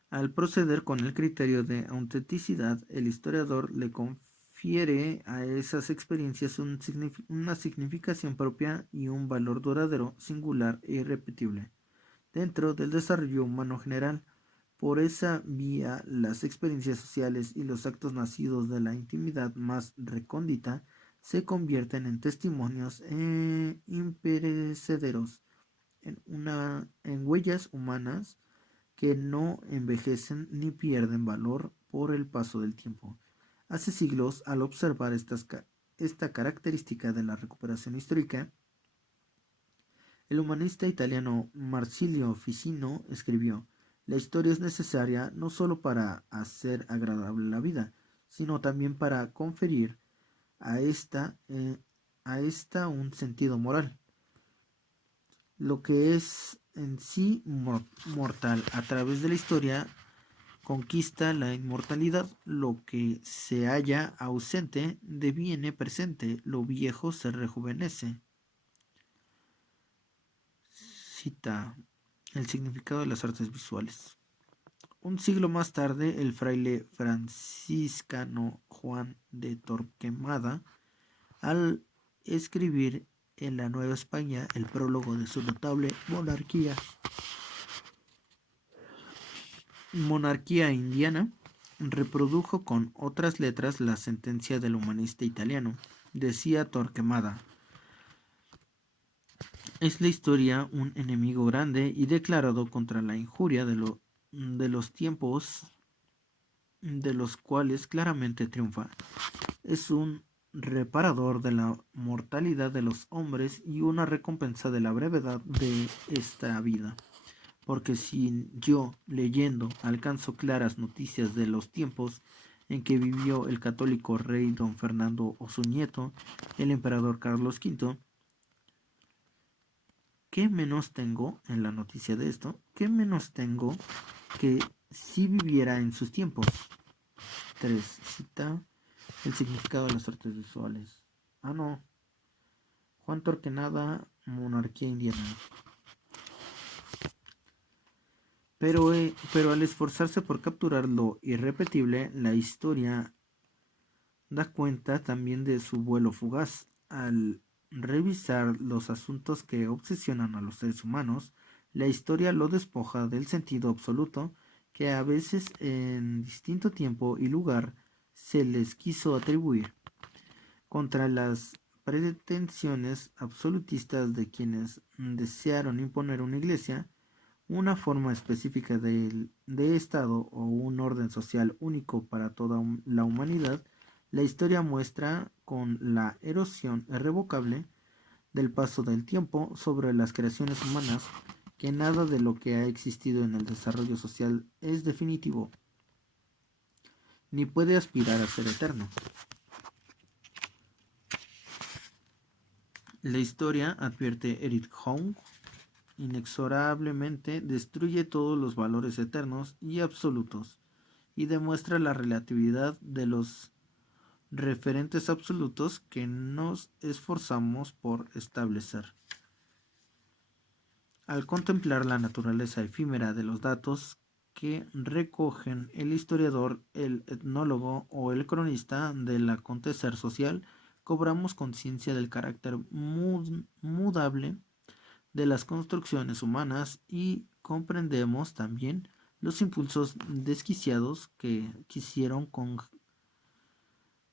Al proceder con el criterio de autenticidad, el historiador le confiere a esas experiencias una significación propia y un valor duradero, singular e irrepetible dentro del desarrollo humano general. Por esa vía, las experiencias sociales y los actos nacidos de la intimidad más recóndita se convierten en testimonios imperecederos, en huellas humanas que no envejecen ni pierden valor por el paso del tiempo. Hace siglos, al observar esta característica de la recuperación histórica, el humanista italiano Marsilio Ficino escribió: la historia es necesaria no sólo para hacer agradable la vida, sino también para conferir a esta un sentido moral. Lo que es en sí mortal a través de la historia conquista la inmortalidad. Lo que se halla ausente deviene presente. Lo viejo se rejuvenece. Cita el significado de las artes visuales. Un siglo más tarde, el fraile franciscano Juan de Torquemada, al escribir en la Nueva España el prólogo de su notable monarquía indiana, reprodujo con otras letras la sentencia del humanista italiano. Decía Torquemada: es la historia un enemigo grande y declarado contra la injuria de los tiempos de los cuales claramente triunfa. Es un reparador de la mortalidad de los hombres y una recompensa de la brevedad de esta vida. Porque si yo, leyendo, alcanzo claras noticias de los tiempos en que vivió el católico rey don Fernando o su nieto, el emperador Carlos V, ¿qué menos tengo en la noticia de esto? ¿Qué menos tengo que si viviera en sus tiempos? 3. Cita el significado de las artes visuales. No. Juan Torquemada, monarquía indiana. Pero al esforzarse por capturar lo irrepetible, la historia da cuenta también de su vuelo fugaz. Al revisar los asuntos que obsesionan a los seres humanos, la historia lo despoja del sentido absoluto que a veces en distinto tiempo y lugar se les quiso atribuir. contra las pretensiones absolutistas de quienes desearon imponer una iglesia, una forma específica de Estado o un orden social único para toda la humanidad. La historia muestra con la erosión irrevocable del paso del tiempo sobre las creaciones humanas que nada de lo que ha existido en el desarrollo social es definitivo, ni puede aspirar a ser eterno. La historia, advierte Eric Hong, inexorablemente destruye todos los valores eternos y absolutos y demuestra la relatividad de los referentes absolutos que nos esforzamos por establecer. Al contemplar la naturaleza efímera de los datos que recogen el historiador, el etnólogo o el cronista del acontecer social, cobramos conciencia del carácter mudable de las construcciones humanas y comprendemos también los impulsos desquiciados que quisieron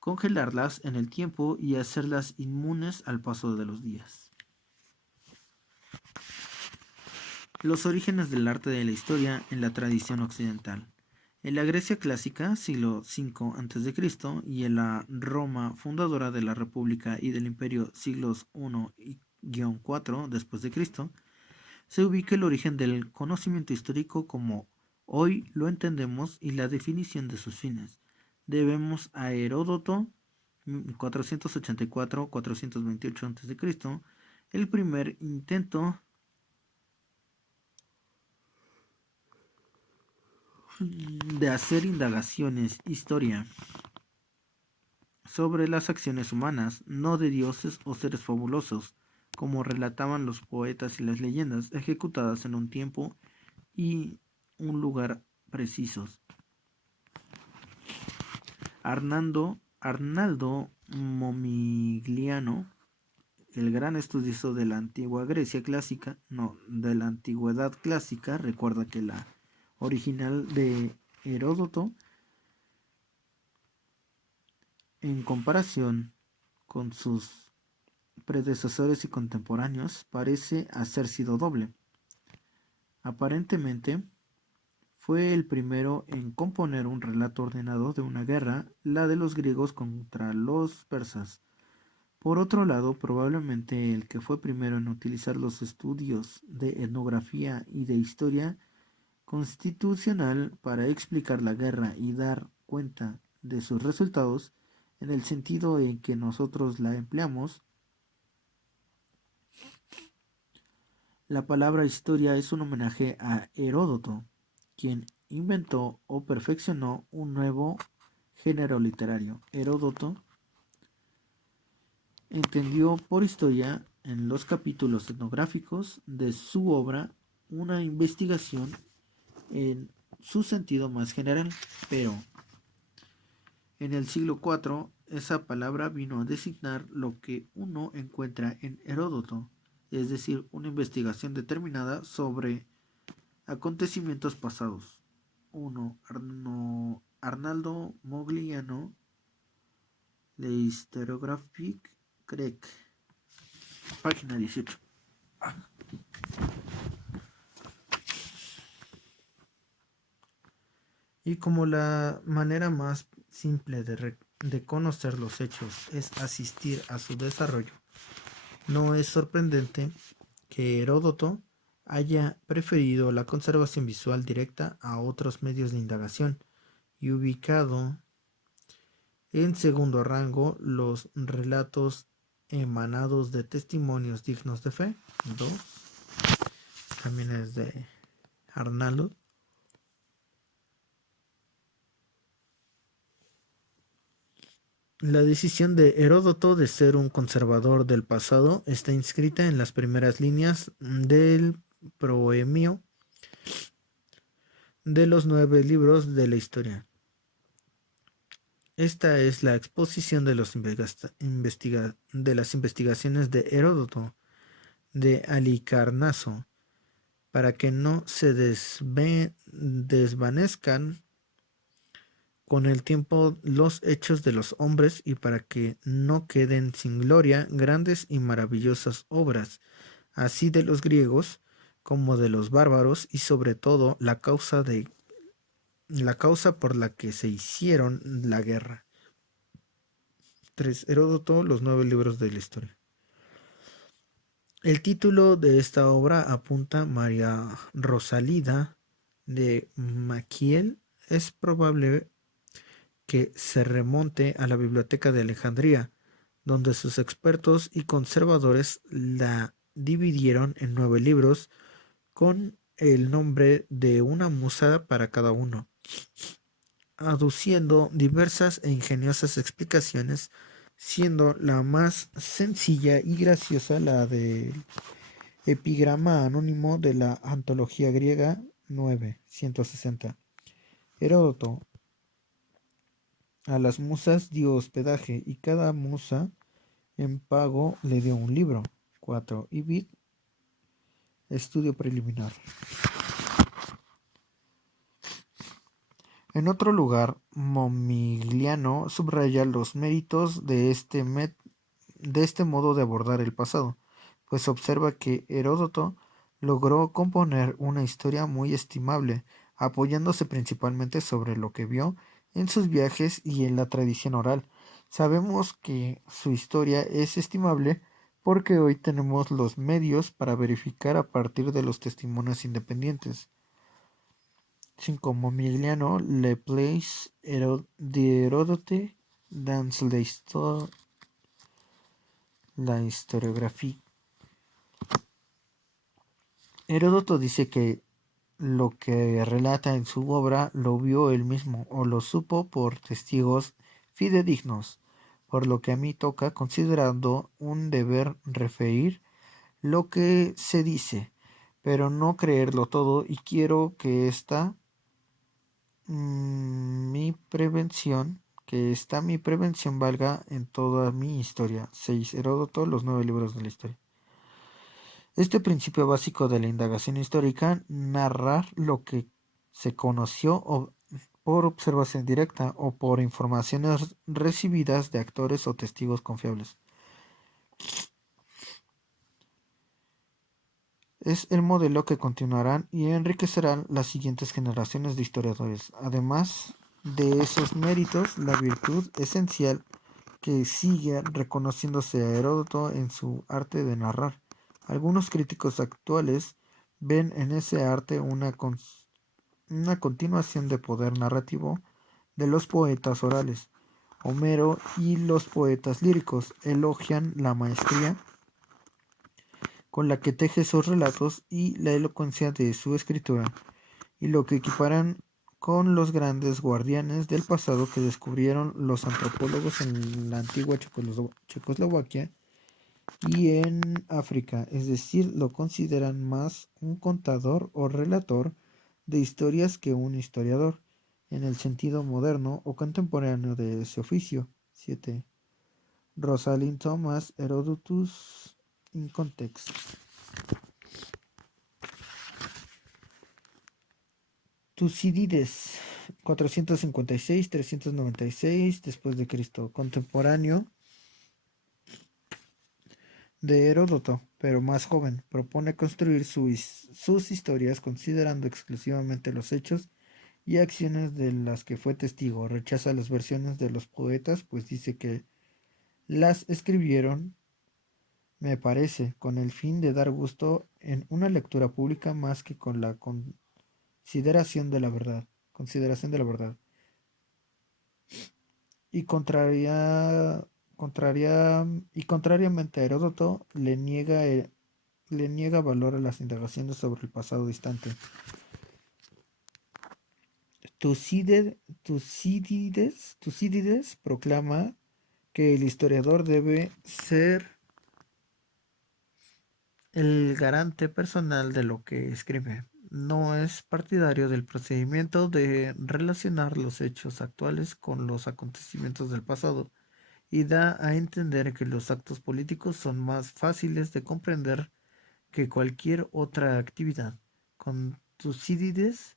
congelarlas en el tiempo y hacerlas inmunes al paso de los días. Los orígenes del arte de la historia en la tradición occidental. En la Grecia clásica, siglo V a.C., y en la Roma fundadora de la República y del Imperio, siglos I-IV después de Cristo, se ubica el origen del conocimiento histórico como hoy lo entendemos y la definición de sus fines. Debemos a Heródoto, 484-428 a.C., el primer intento de hacer indagaciones, historia, sobre las acciones humanas, no de dioses o seres fabulosos, como relataban los poetas y las leyendas, ejecutadas en un tiempo y un lugar precisos. Arnaldo Momigliano, el gran estudioso de la antigua Grecia clásica, de la antigüedad clásica, recuerda que la original de Heródoto, en comparación con sus predecesores y contemporáneos, parece haber sido doble. Aparentemente, fue el primero en componer un relato ordenado de una guerra, la de los griegos contra los persas. Por otro lado, probablemente el que fue primero en utilizar los estudios de etnografía y de historia constitucional para explicar la guerra y dar cuenta de sus resultados, en el sentido en que nosotros la empleamos. La palabra historia es un homenaje a Heródoto, quien inventó o perfeccionó un nuevo género literario. Heródoto entendió por historia en los capítulos etnográficos de su obra una investigación en su sentido más general, pero en el siglo IV esa palabra vino a designar lo que uno encuentra en Heródoto, es decir, una investigación determinada sobre acontecimientos pasados. 1. Arnaldo Mogliano, L'Historiographie grecque, página 18. Y como la manera más simple de conocer los hechos es asistir a su desarrollo, no es sorprendente que Heródoto haya preferido la conservación visual directa a otros medios de indagación y ubicado en segundo rango los relatos emanados de testimonios dignos de fe. 2. También es de Arnaldo. La decisión de Heródoto de ser un conservador del pasado está inscrita en las primeras líneas del proemio de los 9 libros de la historia. Esta es la exposición de las investigaciones de Heródoto de Halicarnaso, para que no se desvanezcan con el tiempo los hechos de los hombres y para que no queden sin gloria grandes y maravillosas obras, así de los griegos como de los bárbaros y sobre todo la causa por la que se hicieron la guerra. 3. Heródoto, los 9 libros de la historia. El título de esta obra apunta María Rosalida de Maquiel. Es probable que se remonte a la Biblioteca de Alejandría, donde sus expertos y conservadores la dividieron en 9 libros con el nombre de una musa para cada uno, aduciendo diversas e ingeniosas explicaciones, siendo la más sencilla y graciosa la del epigrama anónimo de la antología griega 960. Heródoto a las musas dio hospedaje y cada musa en pago le dio un libro. 4. Ibid, estudio preliminar. En otro lugar, Momigliano subraya los méritos de este modo de abordar el pasado, pues observa que Heródoto logró componer una historia muy estimable, apoyándose principalmente sobre lo que vio en sus viajes y en la tradición oral. Sabemos que su historia es estimable porque hoy tenemos los medios para verificar a partir de los testimonios independientes. 5. Momigliano, Le Place de Heródote dans la historiographie. Heródoto dice que lo que relata en su obra lo vio él mismo o lo supo por testigos fidedignos, por lo que a mí toca, considerando un deber referir lo que se dice, pero no creerlo todo, y quiero que mi prevención valga en toda mi historia. 6. Heródoto, los 9 libros de la historia. Este principio básico de la indagación histórica, narrar lo que se conoció por observación directa o por informaciones recibidas de actores o testigos confiables, es el modelo que continuarán y enriquecerán las siguientes generaciones de historiadores. Además de esos méritos, la virtud esencial que sigue reconociéndose a Heródoto en su arte de narrar. Algunos críticos actuales ven en ese arte una continuación de poder narrativo de los poetas orales. Homero y los poetas líricos elogian la maestría con la que teje sus relatos y la elocuencia de su escritura, y lo que equiparan con los grandes guardianes del pasado que descubrieron los antropólogos en la antigua Checoslovaquia y en África, es decir, lo consideran más un contador o relator de historias que un historiador, en el sentido moderno o contemporáneo de ese oficio. 7. Rosalind Thomas, Herodotus in Context. Tucídides, 456-396 después de Cristo, contemporáneo de Heródoto, pero más joven, propone construir sus historias considerando exclusivamente los hechos y acciones de las que fue testigo. Rechaza las versiones de los poetas, pues dice que las escribieron, me parece, con el fin de dar gusto en una lectura pública más que con la consideración de la verdad. Y contrariamente a Heródoto, le niega valor a las indagaciones sobre el pasado distante. Tucídides proclama que el historiador debe ser el garante personal de lo que escribe. No es partidario del procedimiento de relacionar los hechos actuales con los acontecimientos del pasado, y da a entender que los actos políticos son más fáciles de comprender que cualquier otra actividad. Con Tucídides,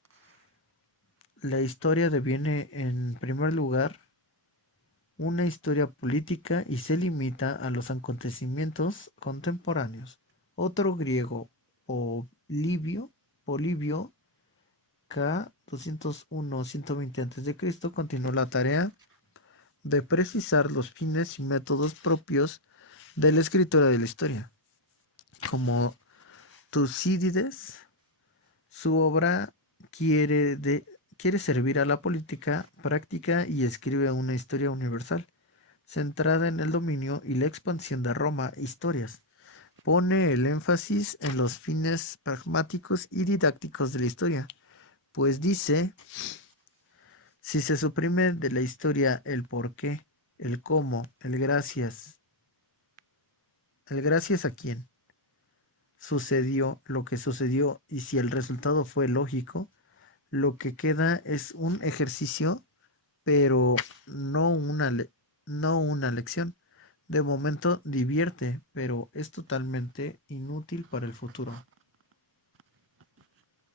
la historia deviene, en primer lugar, una historia política y se limita a los acontecimientos contemporáneos. Otro griego, Polibio K. 201-120 a.C., continuó la tarea de precisar los fines y métodos propios de la escritura de la historia. Como Tucídides, su obra quiere servir a la política práctica y escribe una historia universal, centrada en el dominio y la expansión de Roma. Historias. Pone el énfasis en los fines pragmáticos y didácticos de la historia, pues dice, si se suprime de la historia el por qué, el cómo, el gracias a quién sucedió lo que sucedió y si el resultado fue lógico, lo que queda es un ejercicio, pero no una lección. De momento divierte, pero es totalmente inútil para el futuro.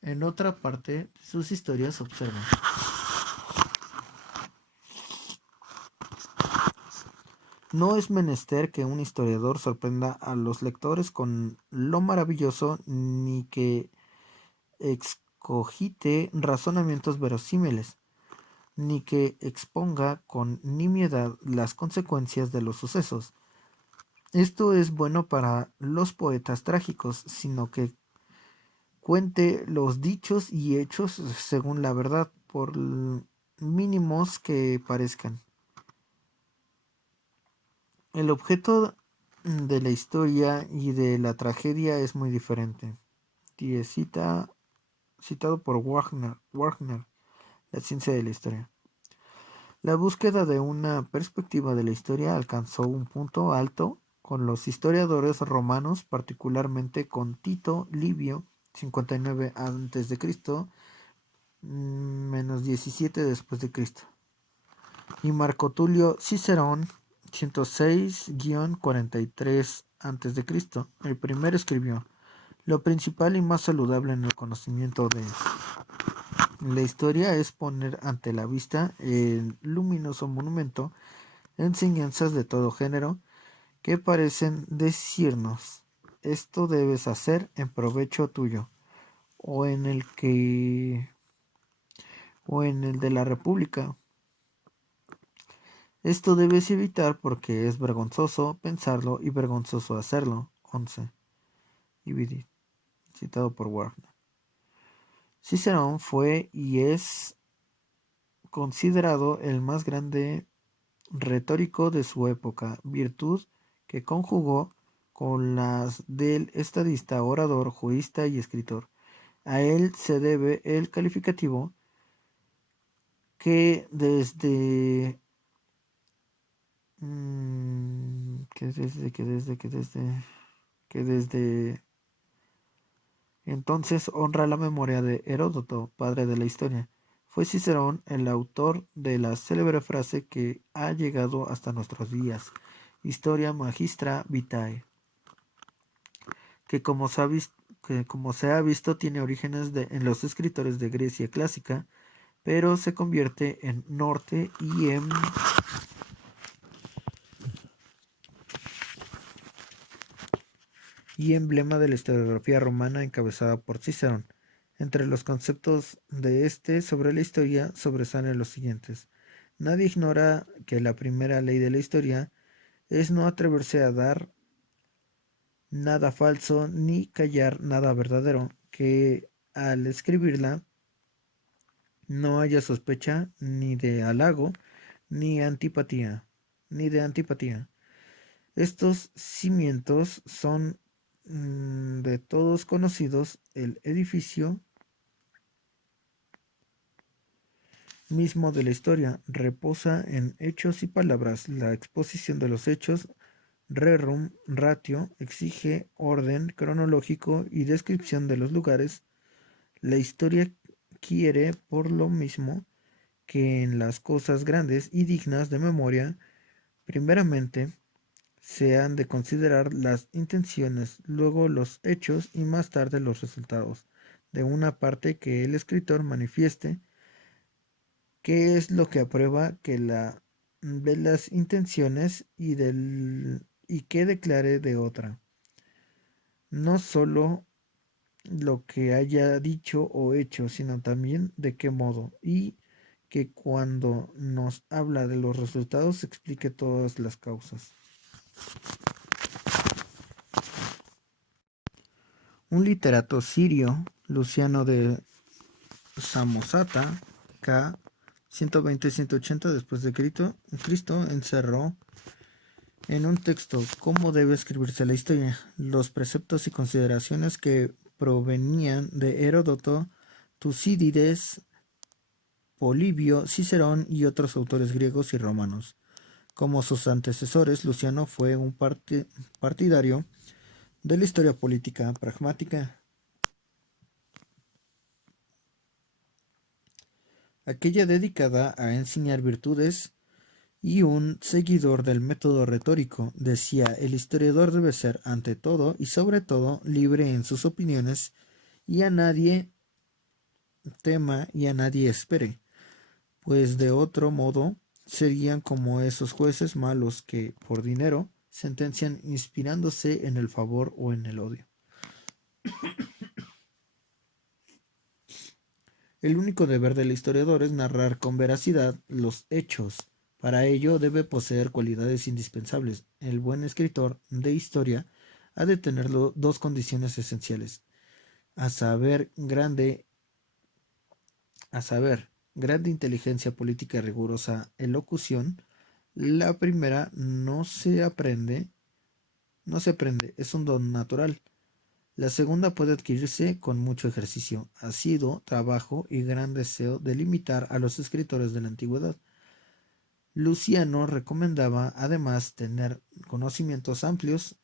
En otra parte de sus historias observa. No es menester que un historiador sorprenda a los lectores con lo maravilloso, ni que excogite razonamientos verosímiles, ni que exponga con nimiedad las consecuencias de los sucesos. Esto es bueno para los poetas trágicos, sino que cuente los dichos y hechos según la verdad, por mínimos que parezcan. El objeto de la historia y de la tragedia es muy diferente. Citado por Wagner, La ciencia de la historia. La búsqueda de una perspectiva de la historia alcanzó un punto alto con los historiadores romanos, particularmente con Tito Livio, 59 a.C., menos 17 después de Cristo, y Marco Tulio Cicerón, 106-43 a.C. El primero escribió: lo principal y más saludable en el conocimiento de la historia es poner ante la vista el luminoso monumento, enseñanzas de todo género, que parecen decirnos: esto debes hacer en provecho tuyo, o en el de la República. Esto debes evitar porque es vergonzoso pensarlo y vergonzoso hacerlo. 11. Ibidit, citado por Wagner. Cicerón fue y es considerado el más grande retórico de su época, virtud que conjugó con las del estadista, orador, jurista y escritor. A él se debe el calificativo que desde entonces honra la memoria de Heródoto, padre de la historia. Fue Cicerón el autor de la célebre frase que ha llegado hasta nuestros días: Historia Magistra Vitae, que como se ha visto tiene orígenes en los escritores de Grecia clásica, pero se convierte en norte y emblema de la historiografía romana encabezada por Cicerón. Entre los conceptos de este sobre la historia sobresalen los siguientes. Nadie ignora que la primera ley de la historia es no atreverse a dar nada falso ni callar nada verdadero, que al escribirla no haya sospecha ni de halago ni de antipatía. Estos cimientos son de todos conocidos. El edificio mismo de la historia reposa en hechos y palabras. La exposición de los hechos, rerum ratio, exige orden cronológico y descripción de los lugares. La historia quiere, por lo mismo que en las cosas grandes y dignas de memoria, primeramente se han de considerar las intenciones, luego los hechos y más tarde los resultados de una parte que el escritor manifieste ¿Qué es lo que aprueba que de las intenciones y que declare de otra? No solo lo que haya dicho o hecho, sino también de qué modo, y que cuando nos habla de los resultados explique todas las causas. Un literato sirio, Luciano de Samosata, k 120-180 después de Cristo, encerró en un texto cómo debe escribirse la historia, los preceptos y consideraciones que provenían de Heródoto, Tucídides, Polibio, Cicerón y otros autores griegos y romanos. Como sus antecesores, Luciano fue un partidario de la historia política pragmática, aquella dedicada a enseñar virtudes, y un seguidor del método retórico. Decía, el historiador debe ser ante todo y sobre todo libre en sus opiniones y a nadie tema y a nadie espere, pues de otro modo serían como esos jueces malos que, por dinero, sentencian inspirándose en el favor o en el odio. El único deber del historiador es narrar con veracidad los hechos. Para ello debe poseer cualidades indispensables. El buen escritor de historia ha de tener dos condiciones esenciales, a saber, grande inteligencia política y rigurosa elocución. La primera no se aprende, es un don natural. La segunda puede adquirirse con mucho ejercicio, asiduo trabajo y gran deseo de imitar a los escritores de la antigüedad. Luciano recomendaba además tener conocimientos amplios.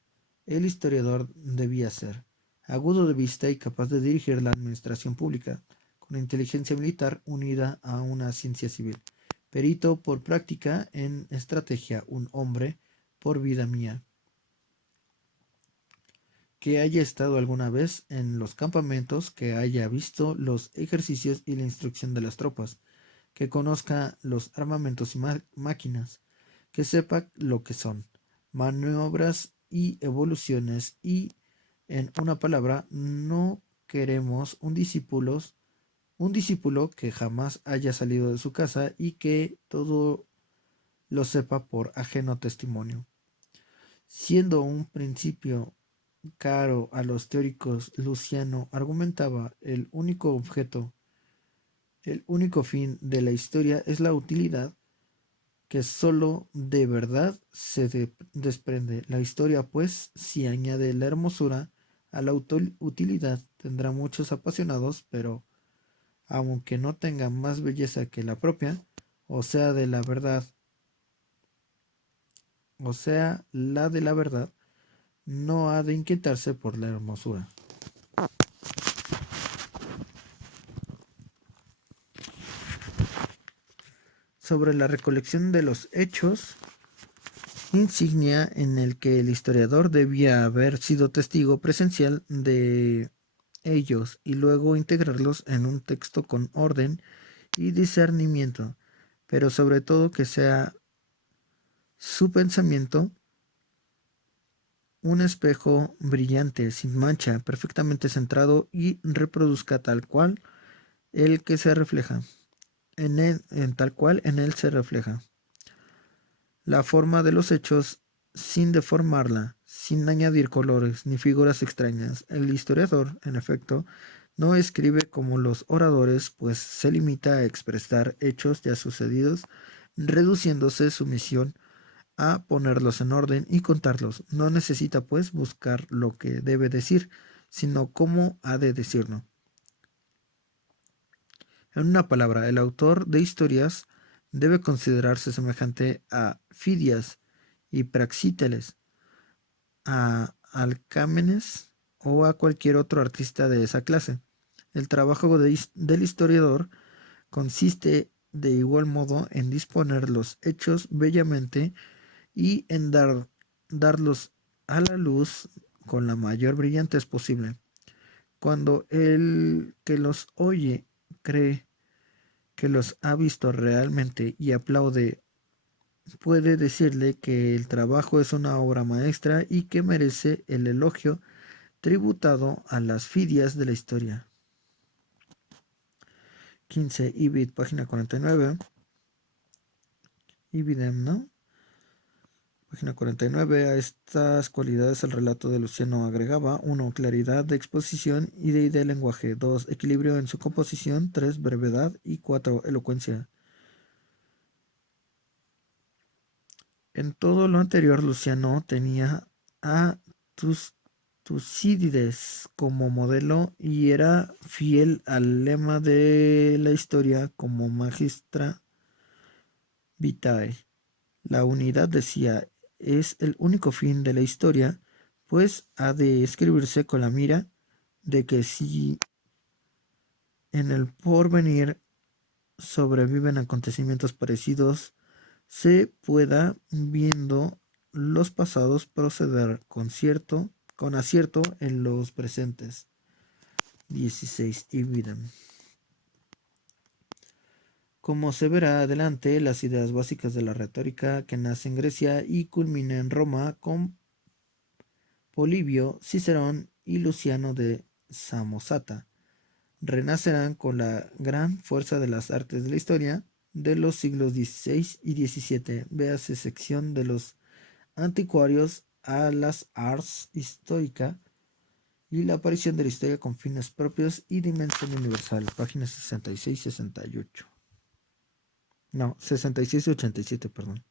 El historiador debía ser agudo de vista y capaz de dirigir la administración pública, con inteligencia militar unida a una ciencia civil. Perito por práctica en estrategia, un hombre por vida mía, que haya estado alguna vez en los campamentos, que haya visto los ejercicios y la instrucción de las tropas, que conozca los armamentos y máquinas, que sepa lo que son maniobras y evoluciones y, en una palabra, no queremos un discípulo que jamás haya salido de su casa y que todo lo sepa por ajeno testimonio. Siendo un principio caro a los teóricos, Luciano argumentaba el único fin de la historia es la utilidad, que sólo de verdad se desprende. La historia, pues, si añade la hermosura a la utilidad, tendrá muchos apasionados, pero aunque no tenga más belleza que la propia, o sea, de la verdad, o sea, la de la verdad, no ha de inquietarse por la hermosura. Sobre la recolección de los hechos, insignia en el que el historiador debía haber sido testigo presencial de ellos y luego integrarlos en un texto con orden y discernimiento, pero sobre todo que sea su pensamiento un espejo brillante, sin mancha, perfectamente centrado y reproduzca tal cual el que se refleja, en tal cual en él se refleja la forma de los hechos sin deformarla, sin añadir colores ni figuras extrañas. El historiador, en efecto, no escribe como los oradores, pues se limita a expresar hechos ya sucedidos, reduciéndose su misión a ponerlos en orden y contarlos. No necesita, pues, buscar lo que debe decir, sino cómo ha de decirlo. En una palabra, el autor de historias debe considerarse semejante a Fidias y Praxíteles, a Alcámenes o a cualquier otro artista de esa clase. El trabajo del historiador consiste de igual modo en disponer los hechos bellamente y en darlos a la luz con la mayor brillantez posible. Cuando el que los oye cree que los ha visto realmente y aplaude, puede decirle que el trabajo es una obra maestra y que merece el elogio tributado a las Fidias de la historia. 15. Ibid, página 49. Ibidem, ¿no? Página 49. A estas cualidades el relato de Luciano agregaba: 1. Claridad de exposición y de lenguaje. 2. Equilibrio en su composición. 3. Brevedad. Y 4. Elocuencia. En todo lo anterior, Luciano tenía a Tucídides como modelo y era fiel al lema de la historia como Magistra Vitae. La unidad, decía, es el único fin de la historia, pues ha de escribirse con la mira de que si en el porvenir sobreviven acontecimientos parecidos, se pueda, viendo los pasados, proceder con acierto en los presentes. 16. Ibidem. Como se verá adelante, las ideas básicas de la retórica que nace en Grecia y culmina en Roma con Polibio, Cicerón y Luciano de Samosata renacerán con la gran fuerza de las artes de la historia de los siglos XVI y XVII. Véase sección de los anticuarios a las arts histórica y la aparición de la historia con fines propios y dimensión universal. Páginas 66 y 68. No, 66 y 87, perdón.